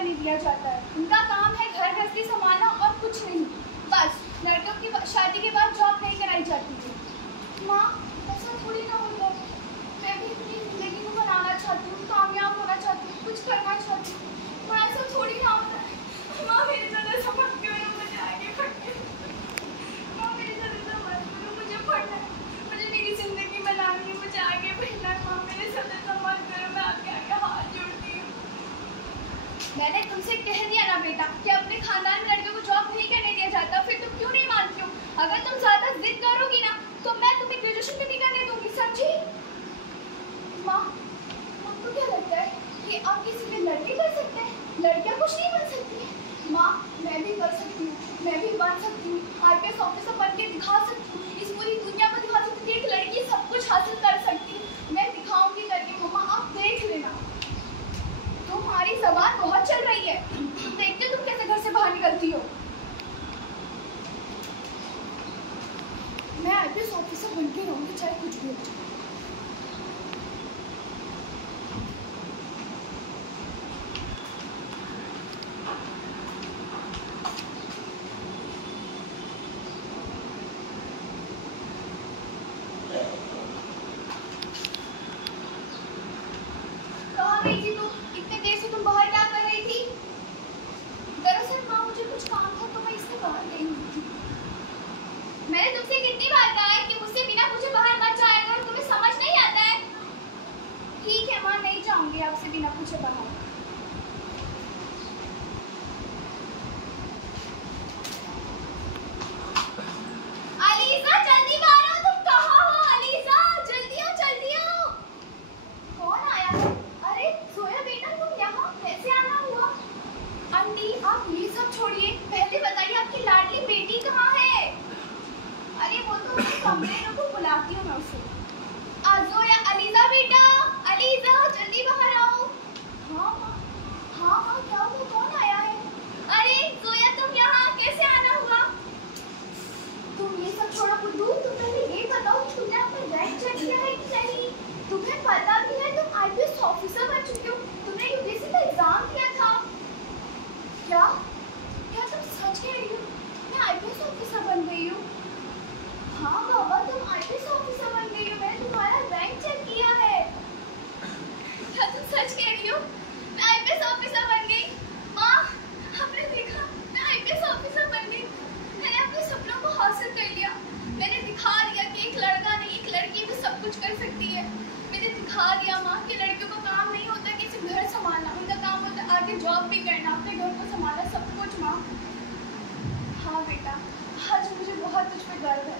करने दिया जाता है। उनका काम है घर गृहस्थी संभालना और कुछ नहीं। बस लड़कियों की शादी के बाद जॉब नहीं कराई जाती है। माँ, ऐसा थोड़ी ना होगा। मैं भी अपनी ज़िंदगी को बनाना चाहती हूँ, कामयाब होना चाहती हूँ, कुछ करना चाहती हूँ। माँ, ऐसा थोड़ी ना होता है। माँ, मेरे साथ ऐसा मत करो, मुझे आगे बढ़ना है। माँ, मेरे साथ ऐसा मत करो, मुझे पढ़ना है, मुझे मेरी ज़िंदगी बनानी है, मुझे आगे बढ़ना है। माँ, मेरे साथ ऐसा मत करो, मैं आपके आगे हाथ जोड़ती हूँ। मैंने तुमसे कह दिया ना बेटा कि अपने खानदान में लड़कियों को जॉब नहीं करने दिया जाता, फिर तुम क्यों नहीं मानती हो? अगर तुम ज़्यादा जिद करोगी ना तो मैं तुम्हें ग्रेजुएशन भी नहीं करने दूंगी, समझी? माँ, आपको क्या लगता है कि आप किसी भी लड़के कर सकते हैं? लड़कियाँ कुछ नहीं बन सकती हैं। माँ, मैं भी कर सकती हूँ, मैं भी बन सकती हूँ, IPS ऑफिसर बन के दिखा सकती हूँ, इस पूरी दुनिया को दिखा सकती हूँ कि एक लड़की सब कुछ हासिल कर सकती है। मैं दिखाऊंगी करके। मम्मा, आप देख लेना। तुम्हारी ज़बान बहुत चल रही है। तुम देखते हो तुम कैसे घर से बाहर निकलती हो। मैं IPS ऑफिसर बन के रहूँगी, चाहे कुछ भी हो जाए। कहाँ गई थी तुम? इतने देर से तुम बाहर क्या कर रही थी? दरअसल माँ, मुझे कुछ काम था तो मैं इससे बाहर गई हुई थी। मैंने तुमसे कितनी बार कहा है कि मुझसे बिना पूछे बाहर मत जाया करो, तुम्हें समझ नहीं आता है? ठीक है माँ, नहीं जाऊंगी आपसे बिना पूछे बाहर। अलीज़ा, जल्दी बाहर आओ। तुम कहाँ हो? अलीज़ा, जल्दी आओ, जल्दी आओ। कौन आया है? अरे सोया बेटा, तुम यहाँ कैसे आना हुआ? आंटी, आप ये सब छोड़िए, पहले बताइए आपकी लाडली बेटी कहाँ है? अरे वो तो उसके कमरे में, को बुलाती हूँ मैं उसे। जोया, अलीज़ा बेटा, अलीज़ा जल्दी बाहर आओ। हाँ हाँ हाँ हाँ, क्या हुआ? कौन आया है? अरे जोया, तुम यहाँ कैसे आना हुआ? तुम ये सब छोड़ो बुद्धू, तुम पहले ये बताओ कि तुमने अपना रैंक चेक किया है कि नहीं? तुम्हें पता भी है तुम IPS ऑफिसर बन चुके हो? तुमने UPSC का एग्जाम दिया था क्या? क्या तुम सच कह रही हो? मैं IPS ऑफिसर बन गई हूँ? हाँ बाबा, तुम IPS ऑफिसर बन गई हो। मैंने तुम्हारा रैंक चेक किया है। क्या तुम सच कह रही हो? मैं IPS ऑफिसर बन गई? माँ, आपने देखा, मैं IPS ऑफिसर बन गई। मैंने अपने सपनों को हासिल कर लिया। मैंने दिखा दिया कि एक लड़का नहीं, एक लड़की भी सब कुछ कर सकती है। मैंने दिखा दिया माँ कि लड़कियों का काम नहीं होता कि सिर्फ घर संभालना, उनका काम होता है आगे जॉब भी करना, अपने घर को संभालना, सब कुछ। माँ, हाँ बेटा, आज मुझे बहुत तुझ पर गर्व है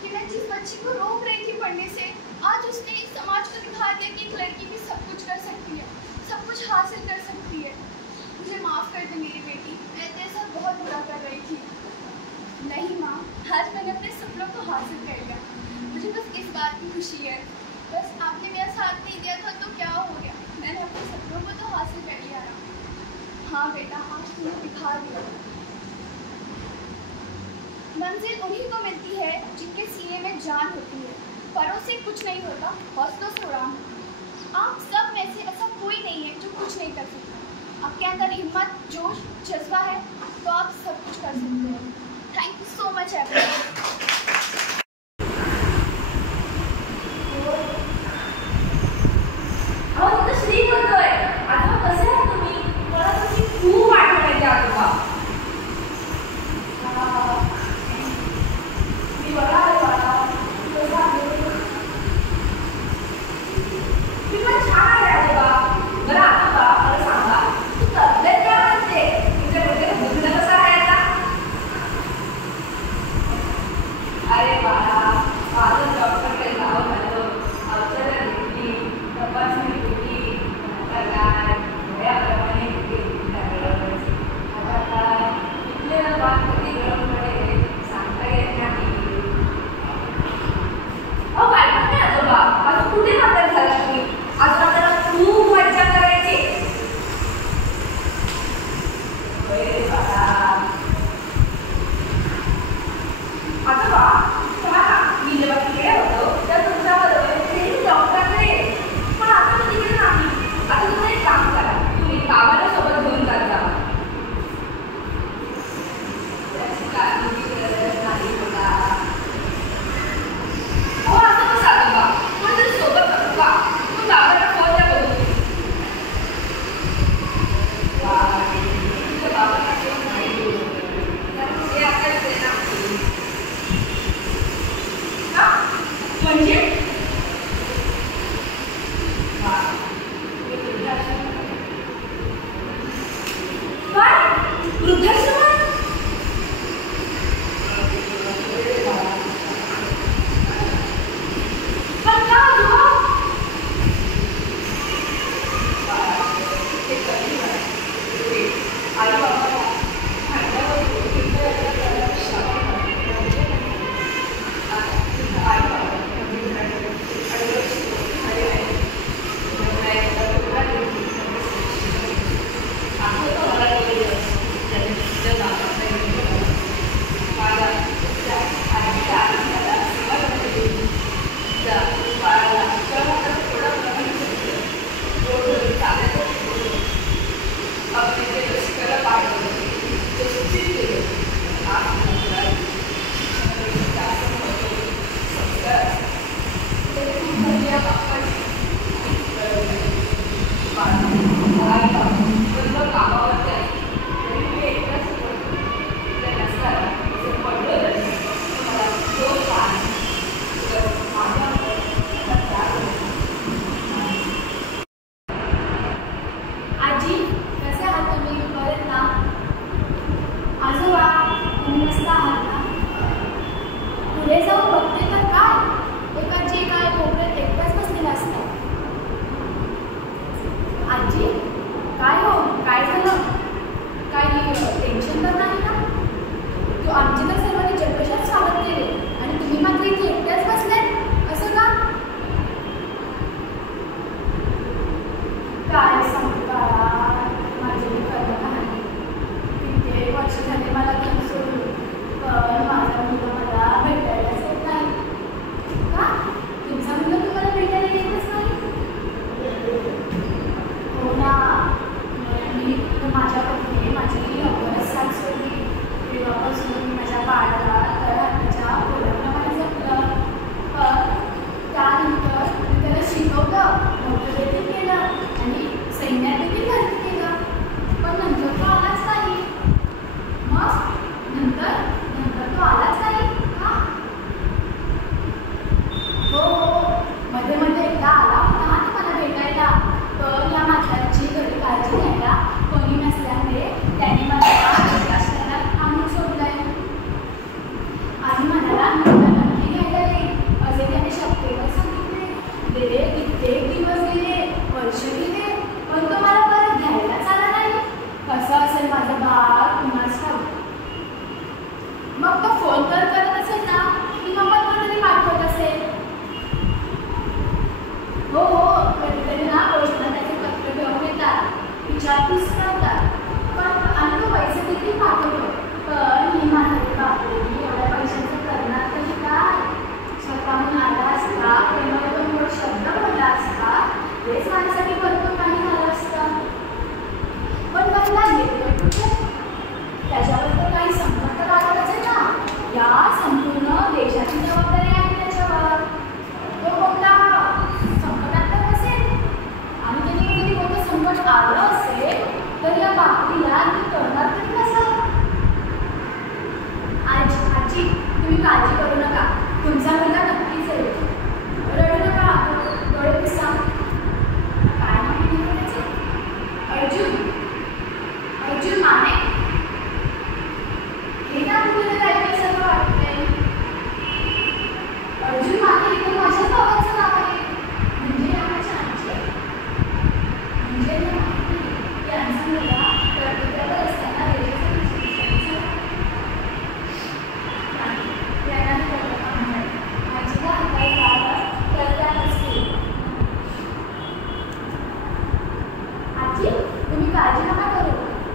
कि मैं जिस बच्ची को रोक रही थी पढ़ने से, आज उसने इस समाज को दिखा दिया कि एक लड़की भी सब कुछ कर सकती है, सब कुछ हासिल कर सकती है। मुझे माफ़ कर दे मेरी बेटी, मैं तेरे साथ बहुत बुरा कर रही थी। नहीं माँ, आज मैंने अपने सपनों को हासिल कर लिया। मुझे बस इस बात की खुशी है, बस आपने मेरा साथ नहीं दिया था तो क्या हो गया, मैंने अपने सपनों को तो हासिल कर लिया ना। हाँ बेटा, आज तुमने दिखा दिया। मंजिल उन्हीं को मिलती है जिनके सीने में जान होती है। परों से कुछ नहीं होता, हौसलों से उड़ान। आप सब में से ऐसा कोई नहीं है जो कुछ नहीं कर सकता। आपके अंदर हिम्मत, जोश, जज्बा है तो आप सब कुछ कर सकते हो। Thank you so much everyone.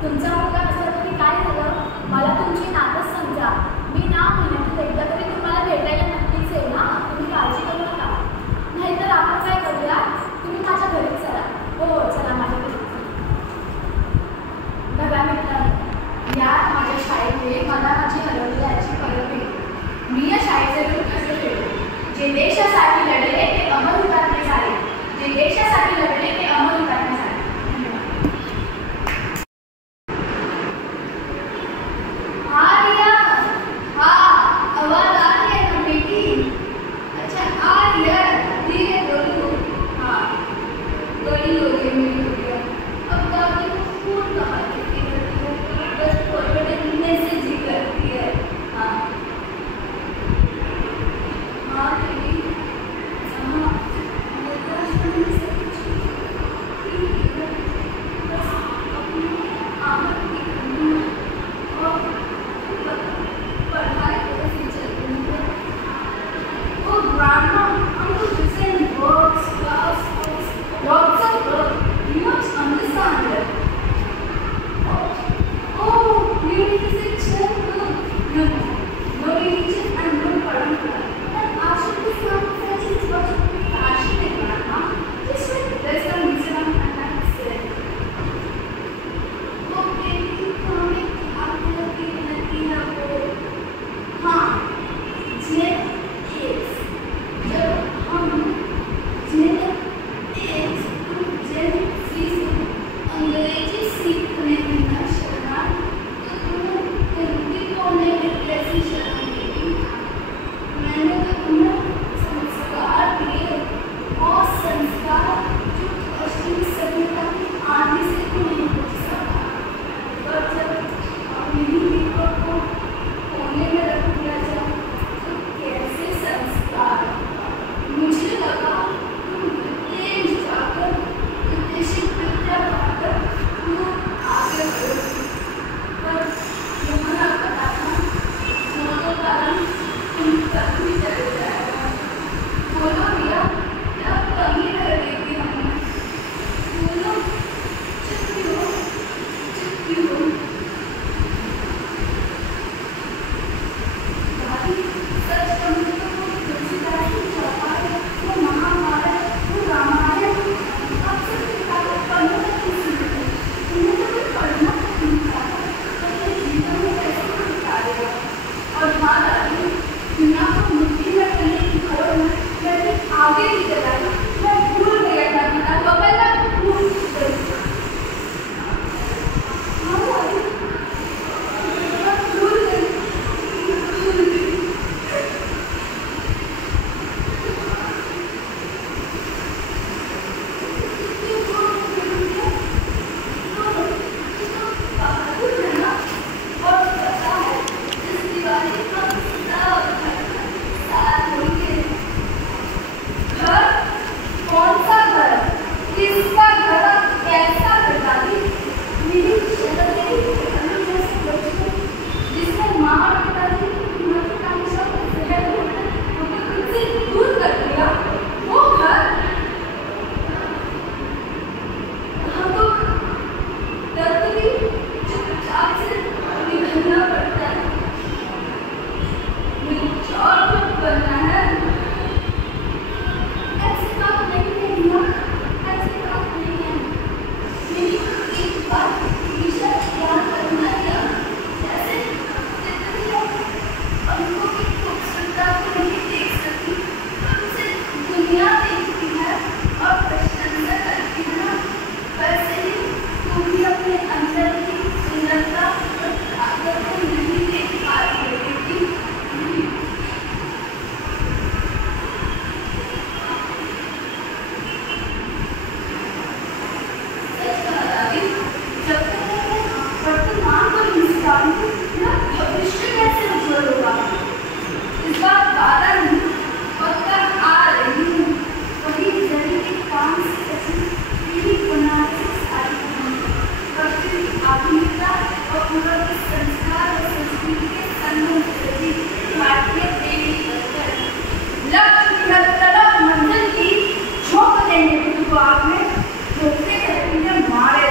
तुमचा मुलगा नसला तरी काय झालं, मला तुमची नातच समजा. मी ना महिन्यातून एकदा तरी तुम्हाला भेटायला नक्कीच येईल ना, तुम्ही काळजी करू नका. नाहीतर आपण काय करूया, तुम्ही माझ्या घरी चला. हो चला माझ्या घरी. बघा मित्रांनो, या माझ्या शाळेमुळे मला माझी हरवलेली आजी परत भेटली. मी या शाळेचे रूप कसे फेडले. जे देशासाठी लढले ते अमर हुतात्मे झाले. जे देशासाठी लढले ते अमर हुतात्मे झाले. मंजिल की झोंक देंगे, तो आपने धोखे के मारे